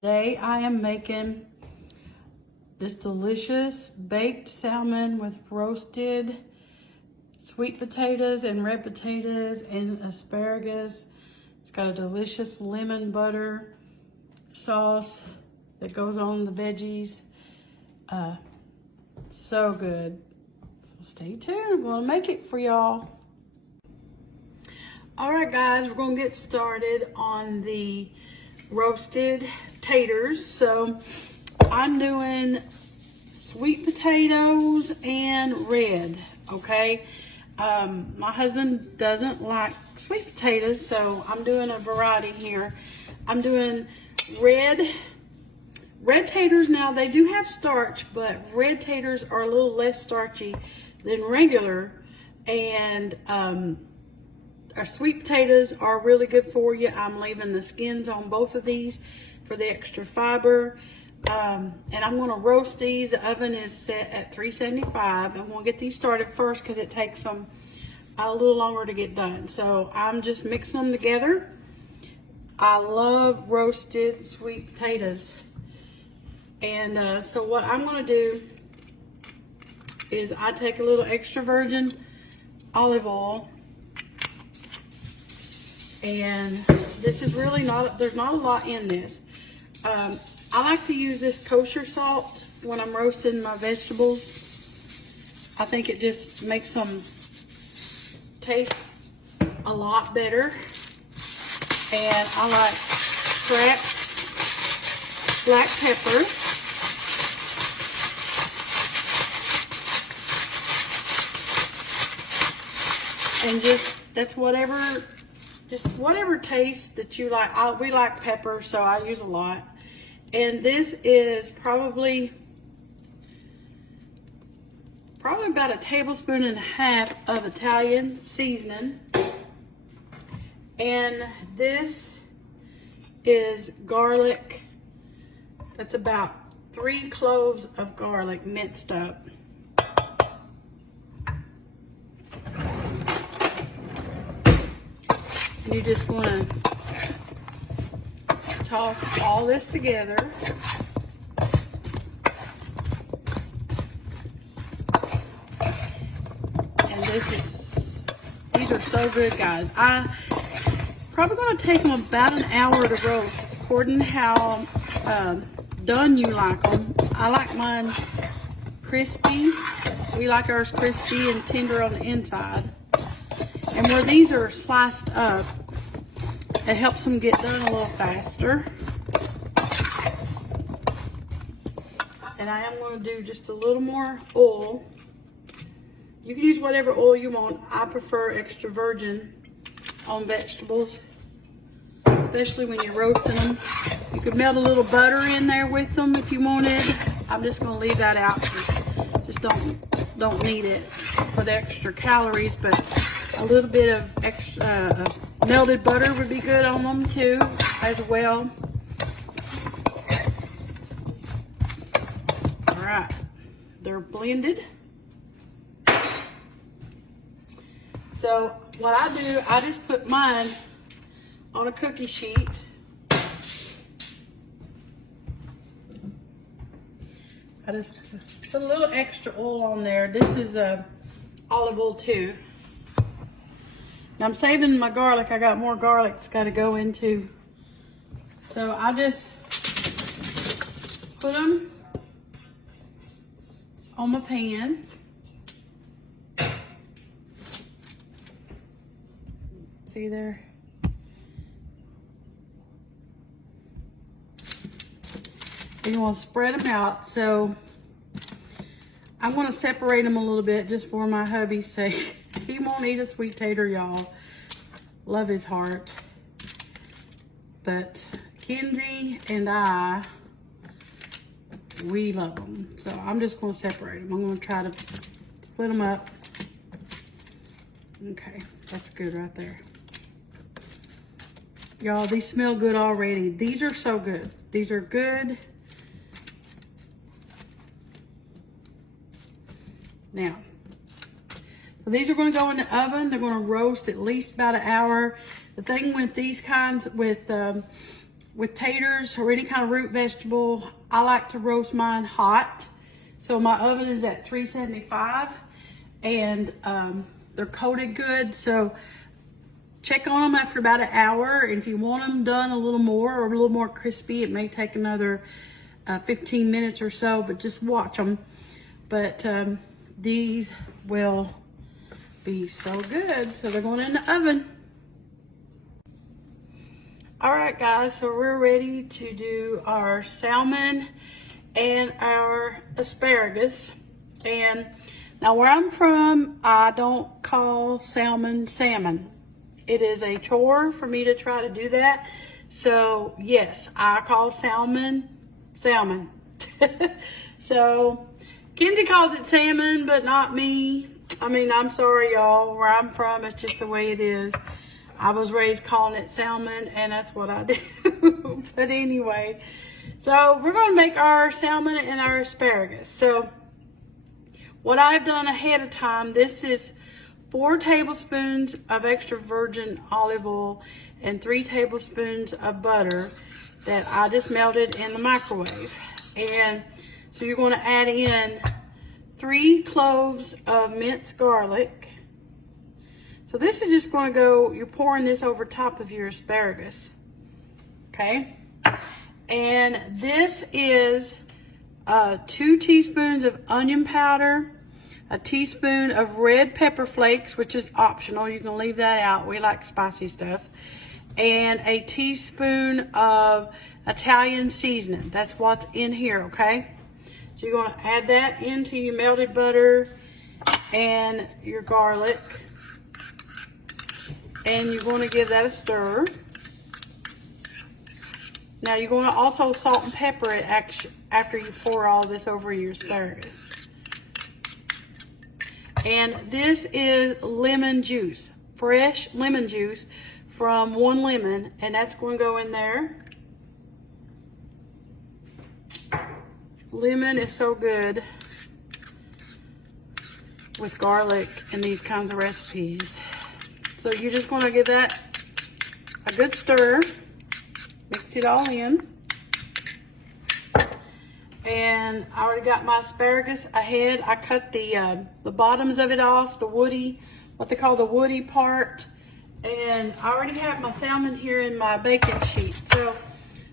Today I am making this delicious baked salmon with roasted sweet potatoes and red potatoes and asparagus. It's got a delicious lemon butter sauce that goes on the veggies. So good. So stay tuned. I'm going to make it for y'all. All right, guys, we're going to get started on the roasted taters. So I'm doing sweet potatoes and red, okay? My husband doesn't like sweet potatoes, so I'm doing a variety here. I'm doing red taters. Now, they do have starch, but red taters are a little less starchy than regular, and our sweet potatoes are really good for you. I'm leaving the skins on both of these for the extra fiber. And I'm going to roast these. The oven is set at 375. I'm going to get these started first because it takes them a little longer to get done. So I'm just mixing them together. I love roasted sweet potatoes. And so what I'm going to do is I take a little extra virgin olive oil. And this is really not, there's not a lot in this. I like to use this kosher salt when I'm roasting my vegetables. I think it just makes them taste a lot better. And I like cracked black pepper. And just, that's whatever, just whatever taste that you like. We like pepper, so I use a lot. And this is probably about a tablespoon and a half of Italian seasoning. And this is garlic. That's about 3 cloves of garlic minced up. And you just want to toss all this together. And these are so good, guys. I probably going to take them about an hour to roast, according to how done you like them. I like mine crispy. We like ours crispy and tender on the inside. And where these are sliced up, it helps them get done a little faster. And I am going to do just a little more oil. You can use whatever oil you want. I prefer extra virgin on vegetables, especially when you're roasting them. You could melt a little butter in there with them if you wanted. I'm just going to leave that out. Just don't need it for the extra calories, but a little bit of extra melted butter would be good on them too, as well. All right, they're blended. So what I do, I just put mine on a cookie sheet. I just put a little extra oil on there. This is olive oil too. Now I'm saving my garlic. I got more garlic that's got to go into. So I just put them on my pan. See there? And you want to spread them out. So I'm going to separate them a little bit just for my hubby's sake. He won't eat a sweet tater, y'all. Love his heart. But Kenzie and I, we love them. So I'm just going to separate them. I'm going to try to split them up. Okay, that's good right there. Y'all, these smell good already. These are so good. These are good. Now, so these are going to go in the oven. They're going to roast at least about an hour. The thing with these kinds, with with taters or any kind of root vegetable, I like to roast mine hot. So my oven is at 375 and they're coated good. So check on them after about an hour. And if you want them done a little more or a little more crispy, it may take another 15 minutes or so, but just watch them. But these will be so good. So they're going in the oven. All right, guys, so we're ready to do our salmon and our asparagus. And now where I'm from, I don't call salmon salmon. It is a chore for me to try to do that. So yes, I call salmon salmon. So Kenzie calls it salmon, but not me. I mean, I'm sorry, y'all. Where I'm from, it's just the way it is. I was raised calling it salmon, and that's what I do. But anyway, so we're going to make our salmon and our asparagus. So what I've done ahead of time, this is 4 tablespoons of extra virgin olive oil and 3 tablespoons of butter that I just melted in the microwave. And so you're going to add in 3 cloves of minced garlic. So this is just going to go, you're pouring this over top of your asparagus, okay? And this is 2 teaspoons of onion powder, a teaspoon of red pepper flakes, which is optional. You can leave that out. We like spicy stuff. And a teaspoon of Italian seasoning. That's what's in here, okay? So you're going to add that into your melted butter and your garlic. And you're going to give that a stir. Now you're going to also salt and pepper it after you pour all this over your asparagus. And this is lemon juice, fresh lemon juice from 1 lemon, and that's going to go in there. Lemon is so good with garlic and these kinds of recipes. So you're just going to give that a good stir, mix it all in. And I already got my asparagus ahead. I cut the bottoms of it off, the woody, what they call the woody part. And I already have my salmon here in my baking sheet. So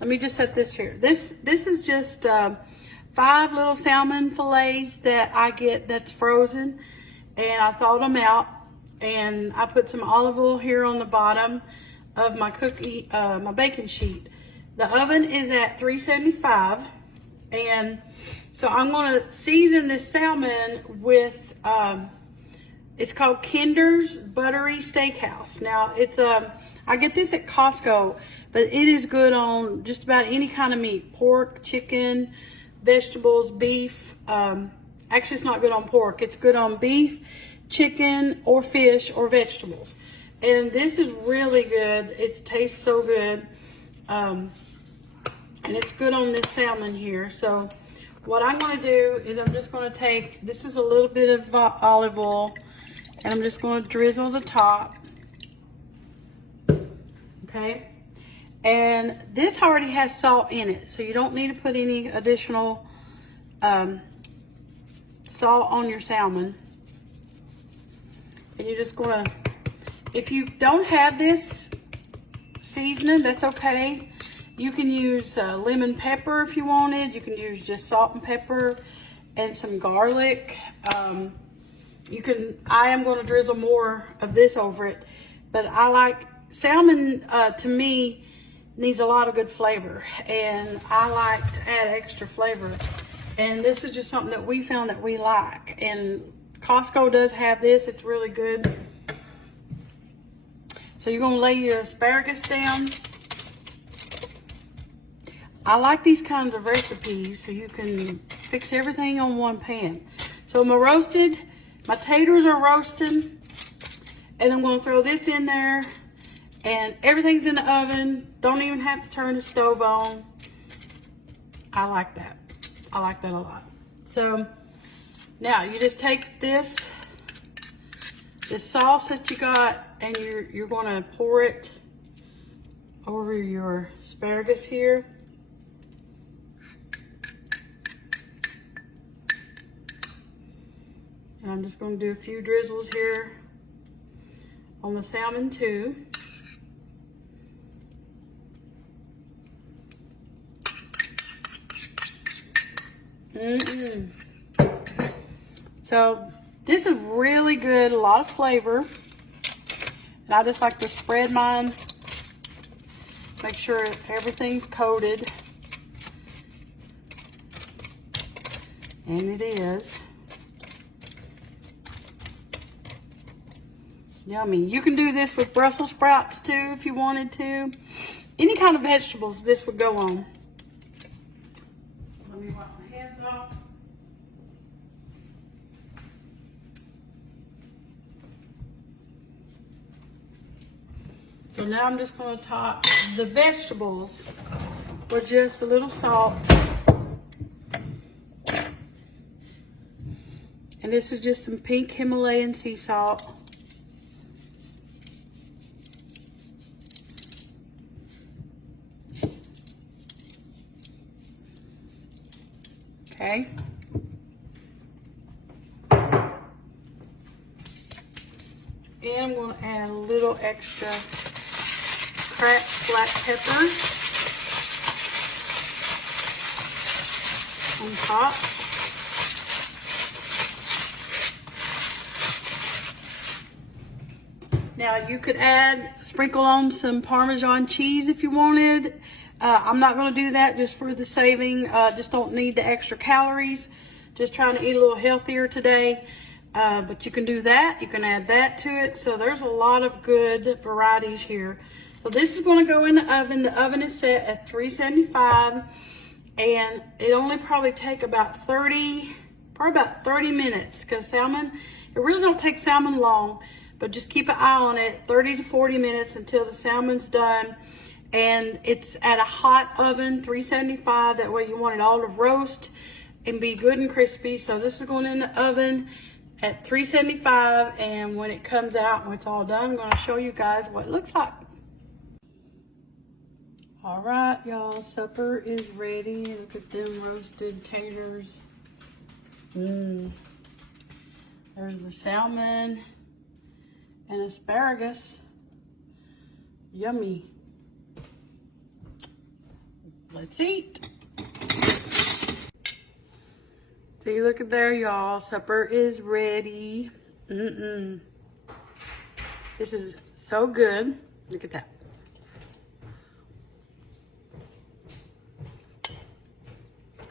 let me just set this here. This is just 5 little salmon fillets that I get that's frozen. And I thawed them out. And I put some olive oil here on the bottom of my my baking sheet. The oven is at 375, and so I'm going to season this salmon with it's called Kinder's Buttery Steakhouse. Now it's I get this at Costco, but it is good on just about any kind of meat: pork, chicken, vegetables, beef. Actually, it's not good on pork. It's good on beef, chicken, or fish, or vegetables. And this is really good. It tastes so good. And it's good on this salmon here. So what I'm going to do is I'm just going to take, this is a little bit of olive oil, and I'm just going to drizzle the top. Okay. And this already has salt in it, so you don't need to put any additional salt on your salmon. And you're just going to, if you don't have this seasoning, that's okay. You can use lemon pepper if you wanted. You can use just salt and pepper and some garlic. I am going to drizzle more of this over it, but I like salmon. To me, needs a lot of good flavor, and I like to add extra flavor. And this is just something that we found that we like. And Costco does have this. It's really good. So you're going to lay your asparagus down. I like these kinds of recipes so you can fix everything on one pan. So my taters are roasting, and I'm going to throw this in there, and everything's in the oven. Don't even have to turn the stove on. I like that. I like that a lot. So now you just take this sauce that you got, and you're going to pour it over your asparagus here. And I'm just going to do a few drizzles here on the salmon too. So this is really good, a lot of flavor. And I just like to spread mine, make sure everything's coated. And it is. Yummy. You can do this with Brussels sprouts too if you wanted to. Any kind of vegetables this would go on. Let me wipe my hands off. So now I'm just going to top the vegetables with just a little salt. And this is just some pink Himalayan sea salt. Okay. And I'm going to add a little extra cracked black pepper on top. Now you could sprinkle on some Parmesan cheese if you wanted. I'm not going to do that just for the saving. Just don't need the extra calories. Just trying to eat a little healthier today. But you can do that. You can add that to it. So there's a lot of good varieties here. So this is going to go in the oven. The oven is set at 375. And it only probably take about 30 minutes. Because salmon, it really don't take salmon long. But just keep an eye on it, 30 to 40 minutes until the salmon's done. And it's at a hot oven, 375. That way you want it all to roast and be good and crispy. So this is going in the oven at 375. And when it comes out, when it's all done, I'm going to show you guys what it looks like. All right, y'all, supper is ready. Look at them roasted taters. There's the salmon and asparagus. Yummy. Let's eat. See, look at there, y'all. Supper is ready. This is so good. Look at that.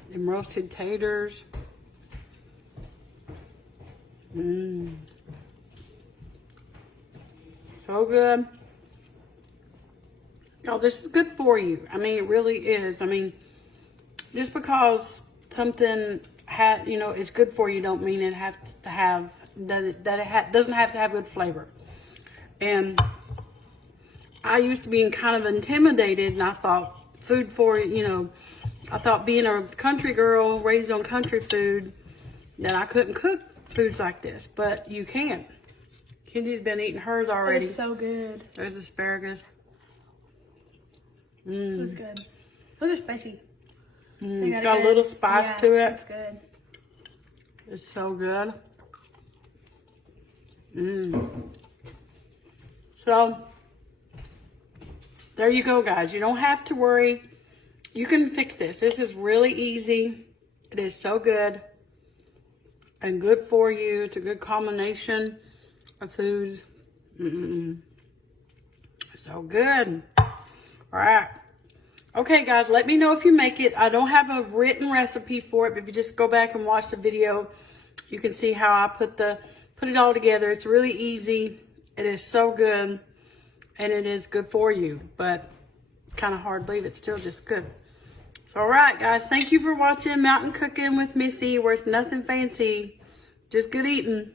Them roasted taters. So good. Oh, this is good for you. I mean, it really is. I mean, just because something is good for you, don't mean it doesn't have to have good flavor. And I used to be kind of intimidated, and I thought I thought being a country girl raised on country food that I couldn't cook foods like this, but you can. Kendi's been eating hers already. It's so good. There's asparagus. It was good. Those are spicy. Got a little spice to it. It's good. It's so good. So, there you go, guys. You don't have to worry. You can fix this. This is really easy. It is so good and good for you. It's a good combination of foods. So good. All right. Okay, guys, let me know if you make it. I don't have a written recipe for it, but if you just go back and watch the video, you can see how I put it all together. It's really easy. It is so good, and it is good for you, but kind of hard to believe it's still just good. So, all right, guys, thank you for watching Mountain Cooking with Missy, where it's nothing fancy, just good eating.